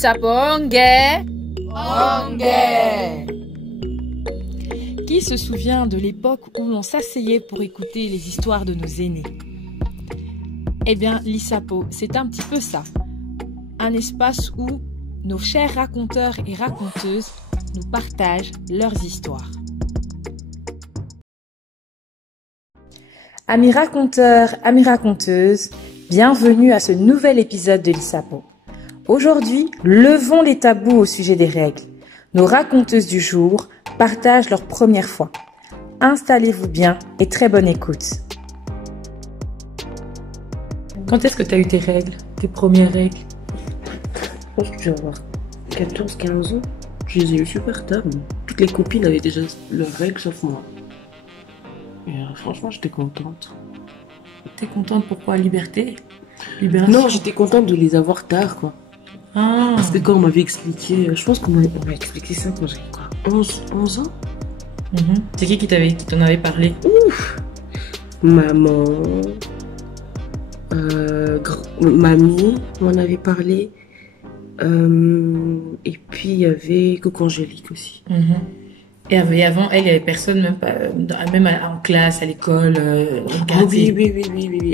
Lisaponge. Qui se souvient de l'époque où l'on s'asseyait pour écouter les histoires de nos aînés? Eh bien, l'Isapo, c'est un petit peu ça. Un espace où nos chers raconteurs et raconteuses nous partagent leurs histoires. Amis raconteurs, amis raconteuses, bienvenue à ce nouvel épisode de l'Isapo. Aujourd'hui, levons les tabous au sujet des règles. Nos raconteuses du jour partagent leur première fois. Installez-vous bien et très bonne écoute. Quand est-ce que tu as eu tes règles, tes premières règles? Je pense que je vais avoir 14-15 ans. Je les ai eu super tard. Toutes les copines avaient déjà leurs règles sauf moi. Et franchement, j'étais contente. T'es contente pourquoi? Liberté? Libération? Non, j'étais contente de les avoir tard, quoi. Ah. Parce que quand on m'avait expliqué, je pense qu'on m'a expliqué ça quand j'avais quoi, 11 ans. C'est qui t'en avait parlé? Ouf. Maman, mamie m'en avait parlé. Et puis il y avait Coco Angélique aussi. Et avant, elle, il n'y avait personne, même en classe, à l'école, Ah oui,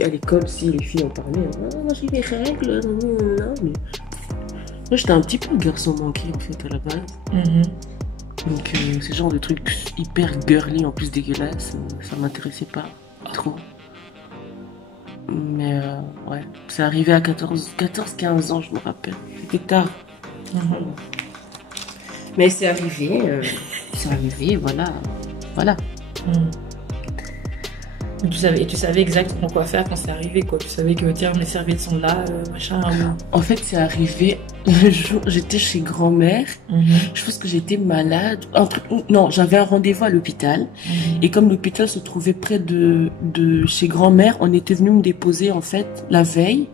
à l'école, si les filles en parlaient. Ah, moi j'ai des règles, non, mais... Moi j'étais un petit peu garçon manqué en fait à la base. Donc ce genre de trucs hyper girly en plus dégueulasse, ça m'intéressait pas trop. Mais ouais, c'est arrivé à 14-15 ans, je me rappelle. C'était tard. Mais c'est arrivé, voilà. Tu savais exactement quoi faire quand c'est arrivé, quoi. Tu savais que, tiens, mes serviettes sont là, machin. En fait, c'est arrivé le jour, j'étais chez grand-mère. Je pense que j'étais malade. Non, j'avais un rendez-vous à l'hôpital. Et comme l'hôpital se trouvait près de chez grand-mère, on était venu me déposer, en fait, la veille.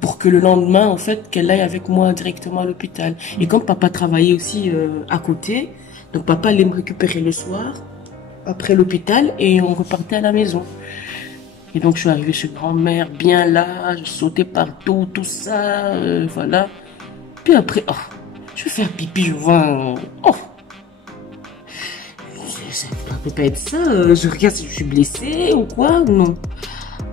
Pour que le lendemain, en fait, qu'elle aille avec moi directement à l'hôpital. Et comme papa travaillait aussi à côté, donc papa allait me récupérer le soir, après l'hôpital, et on repartait à la maison. Et donc je suis arrivée chez grand-mère, bien là, je sautais partout, tout ça, voilà. Puis après, je vais faire pipi, je vois, ça peut pas être ça, je regarde si je suis blessée ou quoi, non.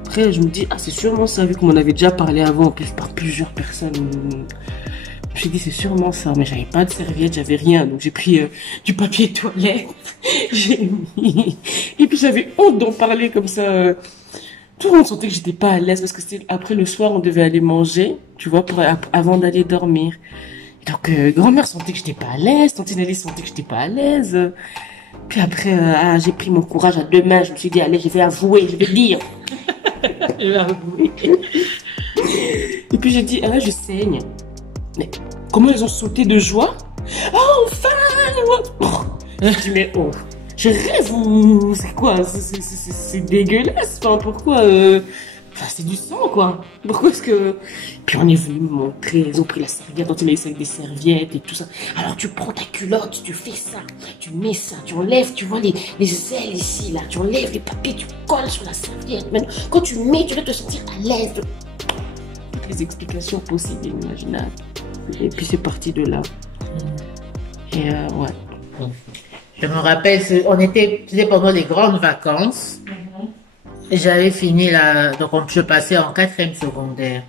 Après, je me dis, c'est sûrement ça, vu qu'on m'en avait déjà parlé avant, en plus par plusieurs personnes. Je me suis dit, c'est sûrement ça, mais j'avais pas de serviette, j'avais rien. Donc j'ai pris du papier toilette, j'ai mis... Et puis j'avais honte d'en parler comme ça. Tout le monde sentait que j'étais pas à l'aise, parce que c'était après le soir, on devait aller manger, tu vois, avant d'aller dormir. Et donc grand-mère sentait que j'étais pas à l'aise, tante Nelly sentait que j'étais pas à l'aise. Puis après, j'ai pris mon courage à deux mains, je me suis dit, allez, je vais avouer, je vais dire. Je vais avouer. Et puis j'ai dit, je saigne. Mais comment ils ont sauté de joie? Enfin! Je dis, mais je rêve ou c'est quoi? C'est dégueulasse, enfin, pourquoi c'est du sang, quoi. Pourquoi est-ce que... Puis on est venu me montrer, ils ont pris la serviette, on met avec des serviettes et tout ça. Alors tu prends ta culotte, tu fais ça, tu mets ça, tu enlèves, tu vois les ailes ici, là, tu enlèves les papiers, tu colles sur la serviette. Maintenant, quand tu mets, tu vas te sentir à l'aise. Toutes les explications possibles et imaginables. Et puis c'est parti de là. Et ouais. Je me rappelle, c'était pendant les grandes vacances. J'avais fini là, donc je passais en 4e secondaire.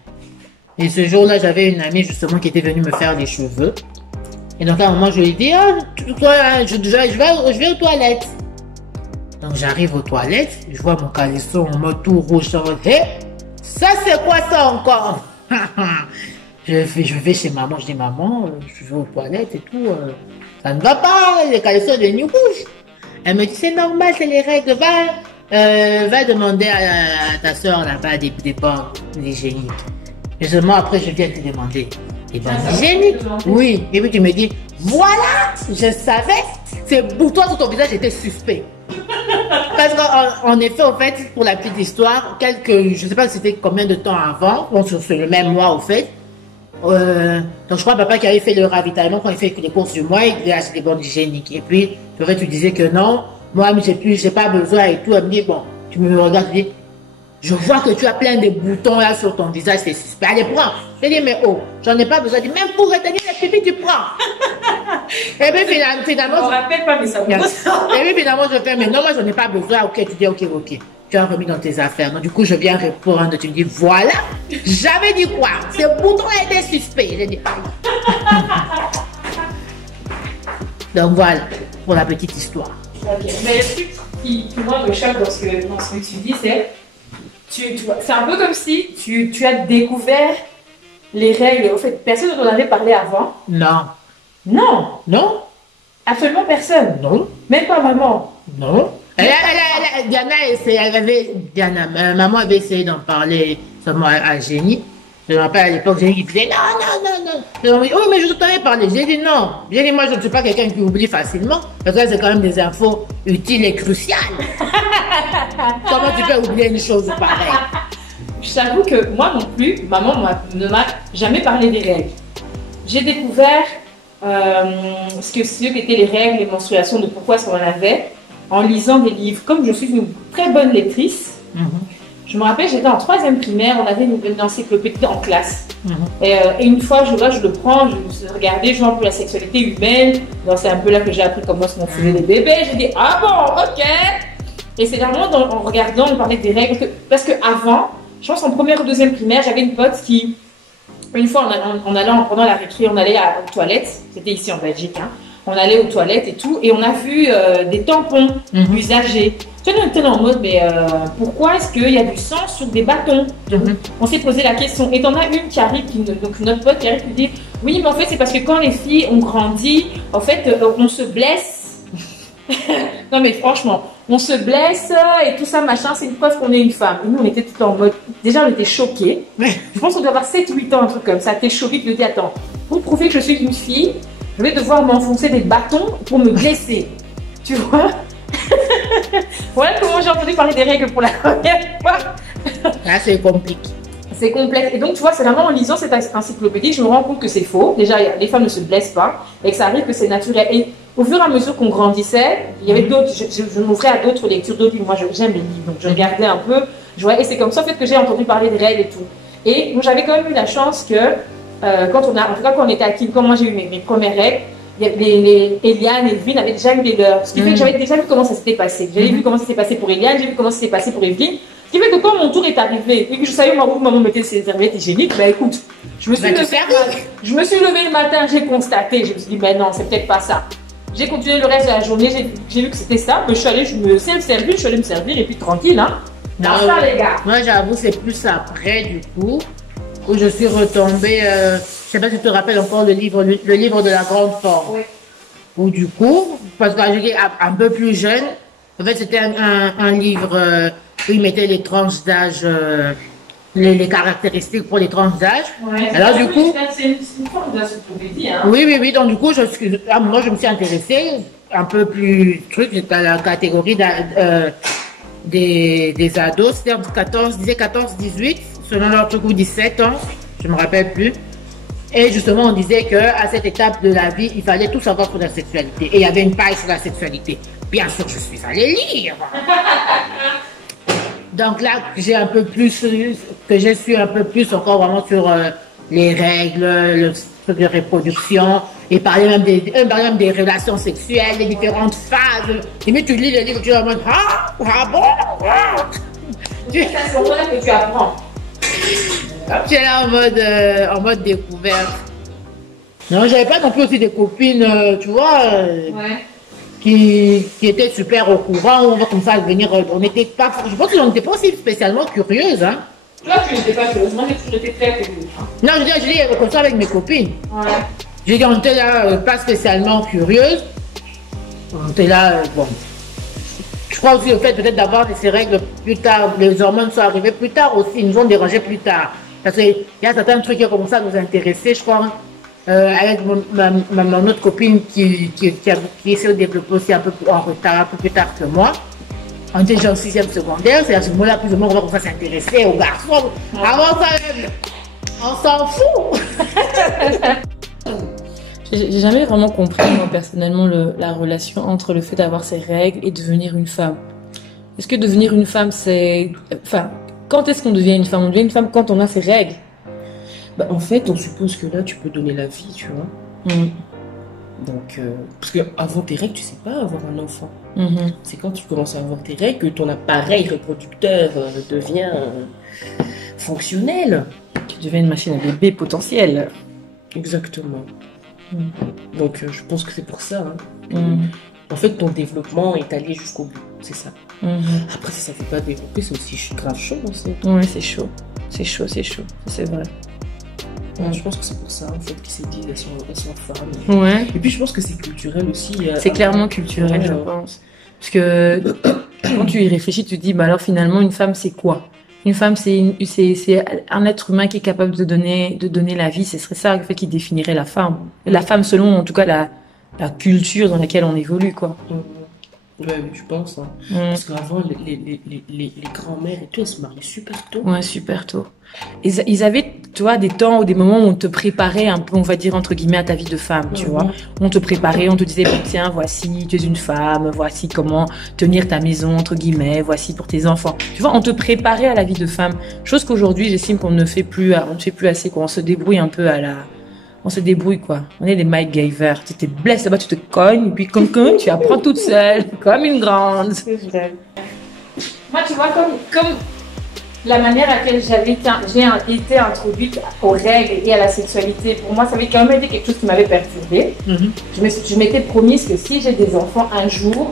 Et ce jour-là, j'avais une amie justement qui était venue me faire les cheveux. Et donc à un moment, je lui ai dit, toi, je vais aux toilettes. Donc j'arrive aux toilettes, je vois mon caleçon en mode tout rouge, ça c'est quoi ça encore? Je vais chez maman, je dis maman, je vais aux toilettes et tout, ça ne va pas, les caleçons sont devenus rouges. Elle me dit c'est normal, c'est les règles, va demander à ta soeur là-bas des bandes hygiéniques. Et seulement après je viens te demander des bandes hygiéniques. Oui, et puis tu me dis voilà, je savais, c'est pour toi sur ton visage était suspect. Parce qu'en effet, en fait, pour la petite histoire, je sais pas c'était combien de temps avant, bon, sur le même mois, au fait. Donc je crois papa qui avait fait le ravitaillement quand il fait les courses du mois, il a acheté des bandes hygiéniques. Et puis, tu disais que non, moi, j'ai pas besoin et tout. Elle me dit, bon, tu me regardes, tu dis, Je vois que tu as plein de boutons là sur ton visage, c'est suspect. Allez, prends. Je dis, mais oh, j'en ai pas besoin. Je dis, même pour retenir les pipis, tu prends. Et puis finalement, Je me rappelle pas, mais ça me et puis finalement, je fais, mais non, moi, j'en ai pas besoin. Ok, tu dis, ok. Tu as remis dans tes affaires. Donc, du coup, je viens répondre. Tu me dis, voilà. J'avais dit quoi? Ce bouton était suspect. J'ai dit, donc, voilà, pour la petite histoire. Ok. Mais le truc qui, moi, me choque dans ce que tu dis, c'est c'est un peu comme si tu as découvert les règles. Au fait, personne ne t'en avait parlé avant. Non. Non. Non. Absolument personne. Non. Même pas maman. Non. Maman avait essayé d'en parler seulement à Génie. Je me rappelle à l'époque, Génie qui disait non. Je me dis, oh, mais je t'en ai parlé. J'ai dit non. J'ai dit, moi, je ne suis pas quelqu'un qui oublie facilement. Parce que c'est quand même des infos utiles et cruciales. Comment tu peux oublier une chose pareille? Je t'avoue que moi non plus, maman ne m'a jamais parlé des règles. J'ai découvert ce qu'étaient les règles, les menstruations, de pourquoi ça en avait, en lisant des livres. Comme je suis une très bonne lectrice, je me rappelle, j'étais en 3e primaire, on avait une encyclopédie en classe. Et une fois, je le prends, je regardais, je vois un peu la sexualité humaine. C'est un peu là que j'ai appris comment se faisait les bébés. J'ai dit, ah bon, ok. Et c'est vraiment en regardant, on parlait des règles. Parce qu'avant, je pense en 1er ou 2e primaire, j'avais une pote qui, une fois, pendant la récré, on allait aux toilettes. C'était ici en Belgique, hein. On allait aux toilettes et tout, et on a vu des tampons usagés. Tu vois, on était en mode, mais pourquoi est-ce qu'il y a du sang sur des bâtons? On s'est posé la question. Et t'en as une qui arrive, donc notre pote qui arrive, qui dit, oui, mais en fait, c'est parce que quand les filles ont grandi, en fait, on se blesse. Non, mais franchement, on se blesse et tout ça, machin, c'est une preuve qu'on est une femme. Et nous, on était tout en mode, déjà, on était choqués. Je pense qu'on doit avoir 7-8 ans, un truc comme ça. T'es choqué, tu te dis, attends, pour prouver que je suis une fille, je vais devoir m'enfoncer des bâtons pour me blesser. Tu vois? Voilà comment j'ai entendu parler des règles pour la première fois. Là, c'est compliqué. C'est complexe. Et donc, tu vois, c'est vraiment en lisant cette encyclopédie que je me rends compte que c'est faux. Déjà, les femmes ne se blessent pas et que ça arrive que c'est naturel. Et au fur et à mesure qu'on grandissait, il y avait d'autres, je m'ouvrais à d'autres lectures, d'autres livres. Moi, j'aime les livres, donc je regardais un peu. Et c'est comme ça, en fait, que j'ai entendu parler des règles et tout. Et moi, j'avais quand même eu la chance que, quand on était à Kin, quand moi j'ai eu mes premières règles, Eliane et Evelyne avaient déjà eu les leurs. Ce qui fait que j'avais déjà vu comment ça s'était passé. J'avais vu comment ça s'était passé pour Eliane, j'ai vu comment ça s'était passé pour Evelyne. Ce qui fait que quand mon tour est arrivé et que je savais où maman mettait ses serviettes hygiéniques, bah écoute, je me suis levée le matin, j'ai constaté, je me suis dit, ben non, c'est peut-être pas ça. J'ai continué le reste de la journée, j'ai vu que c'était ça, mais je suis allée, je me suis allée me servir et puis tranquille, hein. Non, ça, les gars. Moi, j'avoue, c'est plus après, du coup, où je suis retombée, je sais pas si tu te rappelles encore le livre de la grande forme. Oui. Où du coup, parce que j'étais un peu plus jeune, en fait, c'était un livre où il mettait les tranches d'âge, les caractéristiques pour les tranches d'âge. Ouais. Alors du coup, c'est une forme d'encyclopédie, hein. oui, donc du coup, moi je me suis intéressée un peu plus j'étais à la catégorie des ados, c'est-à-dire 14-18, selon leur truc, ou 17 ans, je me rappelle plus. Et justement, on disait qu'à cette étape de la vie, il fallait tout savoir sur la sexualité. Et il y avait une paille sur la sexualité. Bien sûr, je suis allée lire. Donc là, j'ai un peu plus, que je suis un peu plus encore vraiment sur les règles, le truc de reproduction, et parler même des relations sexuelles, des différentes phases. Et mais tu lis les livres, tu es en mode, ah bon, ah. C'est à ce moment-là que tu apprends. Tu es là en mode découverte. Non, j'avais pas non plus aussi des copines, tu vois, qui étaient super au courant. On va comme ça venir, on n'était pas, je pense qu'on n'était pas aussi spécialement curieuses, hein. Toi, tu n'étais pas curieuse. Moi, j'ai toujours été très curieuse. Non, je dis comme ça avec mes copines. Ouais. J'ai dit, on était là, pas spécialement curieuses. On était là, bon. Je crois aussi le fait peut-être d'avoir ces règles plus tard, les hormones sont arrivées plus tard aussi, ils nous ont dérangé plus tard. Parce qu'il y a certains trucs qui ont commencé à nous intéresser, je crois, avec mon autre copine qui essaie de développer aussi un peu en retard, un peu plus tard que moi. On était déjà en 6e secondaire, c'est à ce moment-là plus ou moins on va commencer à s'intéresser aux garçons. Avant ça, on s'en fout. J'ai jamais vraiment compris, moi, personnellement, la relation entre le fait d'avoir ses règles et devenir une femme. Est-ce que devenir une femme, c'est... Enfin, quand est-ce qu'on devient une femme? On devient une femme quand on a ses règles. Bah, en fait, on suppose que là, tu peux donner la vie, tu vois. Donc, parce qu'avant tes règles, tu sais pas avoir un enfant. C'est quand tu commences à avoir tes règles que ton appareil reproducteur devient fonctionnel. Tu deviens une machine à bébé potentielle. Exactement. Donc, je pense que c'est pour ça. En fait, ton développement est allé jusqu'au bout, c'est ça. Après, si ça ne fait pas développer, c'est aussi grave chaud aussi. Ouais, c'est chaud. C'est chaud, c'est vrai. Je pense que c'est pour ça, en fait, qu'ils s'est dit elles sont femmes. Ouais. Et puis, je pense que c'est culturel aussi. C'est clairement culturel, je pense. Parce que quand tu y réfléchis, tu te dis, bah alors finalement, une femme, c'est quoi? Une femme, c'est un être humain qui est capable de donner la vie. Ce serait ça, en fait, qui définirait la femme. La femme, selon, en tout cas, la culture dans laquelle on évolue, quoi. Ouais, je pense. Hein. Parce qu'avant, les grands-mères et tout, elles se mariaient super tôt. Ouais, super tôt. Ils avaient, tu vois, des temps ou des moments où on te préparait un peu, on va dire, entre guillemets, à ta vie de femme, tu vois. On te préparait, on te disait, bon, tiens, voici, tu es une femme, voici comment tenir ta maison, entre guillemets, voici pour tes enfants. Tu vois, on te préparait à la vie de femme. Chose qu'aujourd'hui, j'estime qu'on ne fait plus assez, quoi. On se débrouille un peu on se débrouille, quoi. On est des MacGyver. Tu te blesses là-bas, tu te cognes, et puis comme tu apprends toute seule, comme une grande. Moi, tu vois, comme la manière à laquelle j'ai été introduite aux règles et à la sexualité, pour moi, ça avait quand même été quelque chose qui m'avait perturbée. Je m'étais promise que si j'ai des enfants un jour,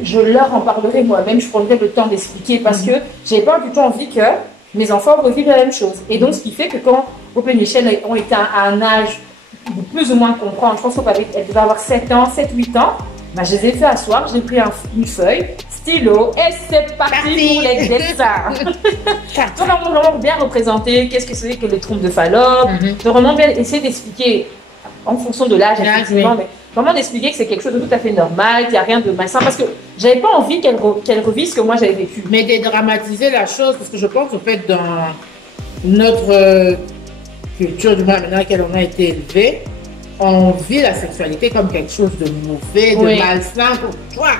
je leur en parlerai moi-même, je prendrai le temps d'expliquer parce que j'avais pas du tout envie que mes enfants revivent la même chose. Et donc, ce qui fait que quand Hope et Michel ont été à un âge de plus ou moins comprendre, je pense qu'elle devait avoir 7 ans, 7-8 ans, bah, je les ai fait asseoir, j'ai pris une feuille, stylo, et c'est parti pour les dessins. Donc, vraiment bien représenter qu'est-ce que c'est que les trompes de Fallope, de vraiment bien essayer d'expliquer, en fonction de l'âge, effectivement, mais vraiment d'expliquer que c'est quelque chose de tout à fait normal, qu'il n'y a rien de malsain, parce que j'avais pas envie qu'elle revive ce que moi j'avais vécu. Mais dédramatiser la chose, parce que je pense au fait dans notre culture, du moins maintenant à laquelle on a été élevé, on vit la sexualité comme quelque chose de mauvais, de malsain pour toi.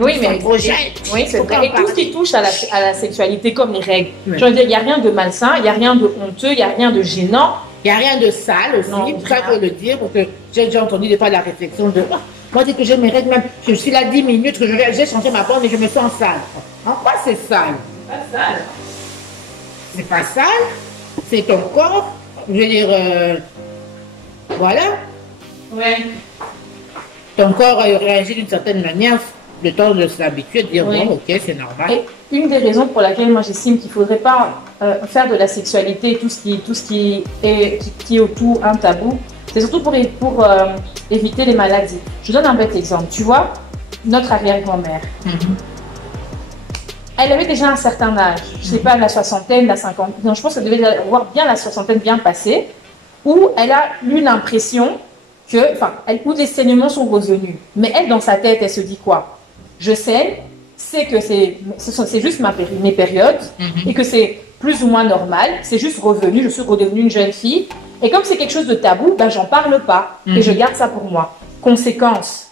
Oui, mais oui, c'est vrai. Et tout ce qui touche à la sexualité, comme les règles. Je veux dire, il n'y a rien de malsain, il n'y a rien de honteux, il n'y a rien de gênant. Il n'y a rien de sale aussi, pour ça je veux le dire, parce que j'ai déjà entendu des fois la réflexion de moi, dès que j'ai mes règles, même je suis là 10 minutes, que j'ai changé ma borne et je me sens sale. En quoi c'est sale? C'est pas sale. C'est pas sale, c'est ton corps. Je veux dire, voilà. Ouais. Ton corps réagit d'une certaine manière, le temps de s'habituer, de dire bon, ok, c'est normal. Et une des raisons pour laquelle moi j'estime qu'il ne faudrait pas faire de la sexualité, tout ce qui est autour un tabou, c'est surtout pour éviter les maladies. Je donne un bête exemple. Tu vois, notre arrière-grand-mère, elle avait déjà un certain âge, je ne sais pas, la soixantaine, la cinquantaine, non, je pense qu'elle devait avoir bien la soixantaine bien passée, où elle a eu l'impression où les saignements sont revenus. Mais elle, dans sa tête, elle se dit quoi? Je sais, c'est que c'est juste mes périodes et que c'est plus ou moins normal, c'est juste revenu, je suis redevenue une jeune fille. Et comme c'est quelque chose de tabou, ben, j'en parle pas et je garde ça pour moi. Conséquence,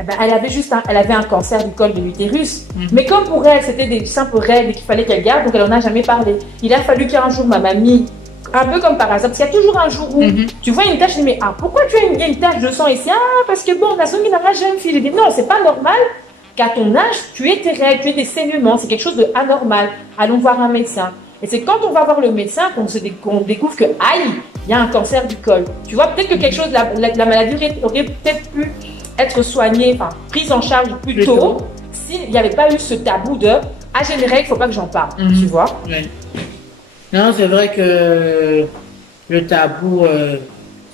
eh ben, elle avait un cancer du col de l'utérus. Mais comme pour elle, c'était des simples règles qu'il fallait qu'elle garde, donc elle n'en a jamais parlé. Il a fallu qu'un jour, ma mamie, un peu comme par hasard, parce qu'il y a toujours un jour où tu vois une tache, je dis mais pourquoi tu as une tache de sang ici? Parce que bon, on a soumis dans la jeune fille. Je dis non, c'est pas normal qu'à ton âge, tu aies tes règles, tu aies des saignements, c'est quelque chose d'anormal. Allons voir un médecin. Et c'est quand on va voir le médecin qu'on découvre que, aïe, il y a un cancer du col. Tu vois, peut-être que quelque chose, la maladie aurait peut-être pu être soignée, prise en charge plus tôt, s'il n'y avait pas eu ce tabou de, j'ai mes règles, il ne faut pas que j'en parle, tu vois. Non, c'est vrai que le tabou,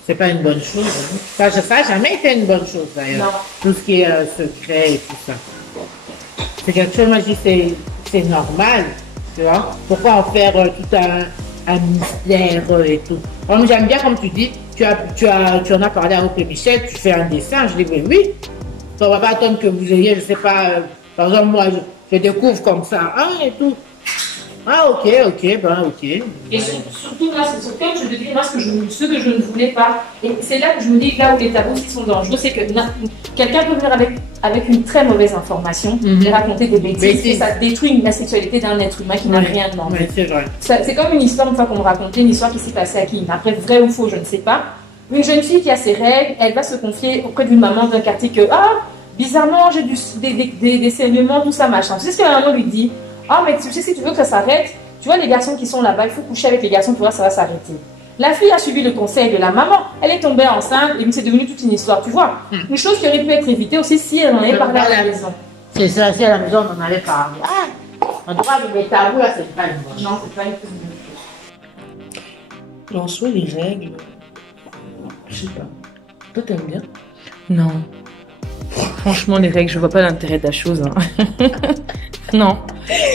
c'est pas une bonne chose. Ça n'a jamais été une bonne chose d'ailleurs. Tout ce qui est secret et tout ça. C'est quelque chose, moi je dis, c'est normal. Tu vois? Pourquoi en faire tout un mystère et tout? J'aime bien comme tu dis, tu en as parlé à Hope et Michel, tu fais un dessin, je dis oui. On ne va pas attendre que vous ayez, je sais pas, par exemple moi je découvre comme ça, et tout. Ah, ok, ok. Et surtout, moi, c'est comme je te dis, moi, ce que je ne voulais pas. Et c'est là que je me dis, là où les tabous aussi sont dangereux, c'est que quelqu'un peut venir avec une très mauvaise information et raconter des bêtises. Et ça détruit la sexualité d'un être humain qui n'a rien demandé. Oui, c'est vrai. C'est comme une histoire, une fois qu'on me racontait, une histoire qui s'est passée à qui? Après, vrai ou faux, je ne sais pas. Une jeune fille qui a ses règles, elle va se confier auprès d'une maman d'un quartier que, bizarrement, j'ai des saignements, tout ça, machin. Tu sais ce que la maman lui dit? Ah, mais tu sais, si tu veux que ça s'arrête, tu vois les garçons qui sont là-bas, il faut coucher avec les garçons pour voir ça va s'arrêter. La fille a suivi le conseil de la maman, elle est tombée enceinte et c'est devenu toute une histoire, tu vois. Une chose qui aurait pu être évitée aussi si elle en avait parlé à la maison. C'est ça, si à la maison on en avait parlé. En tout cas, les tabous là, c'est pas une bonne. Non, c'est pas une bonne. En soi, les règles, je sais pas. Toi, t'aimes bien? Non. Franchement, les règles, je vois pas l'intérêt de la chose. Non.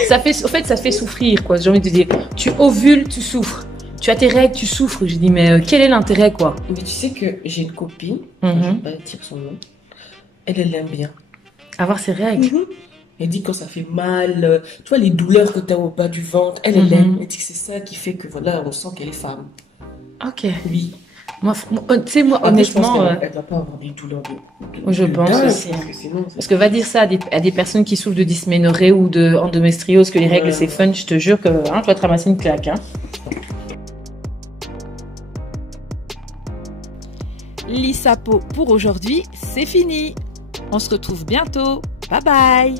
Ça fait souffrir, quoi. J'ai envie de dire, tu ovules, tu souffres. Tu as tes règles, tu souffres. J'ai dit, mais quel est l'intérêt, quoi? Mais tu sais que j'ai une copine, je vais pas dire son nom, elle aime bien. Avoir ses règles. Elle dit quand ça fait mal, tu vois les douleurs que tu as au bas du ventre, elle aime. Elle dit que c'est ça qui fait que voilà, on sent qu'elle est femme. Ok. Oui. Moi, tu sais, moi, Après, honnêtement. je pense qu'elle ne doit pas avoir des douleurs je pense dingue, aussi. parce que sinon, Parce que va dire ça à des personnes qui souffrent de dysménorrhée ou de endométriose, que les règles c'est fun, je te jure que tu vas te ramasser une claque. L'ISAPO pour aujourd'hui, c'est fini. On se retrouve bientôt. Bye bye.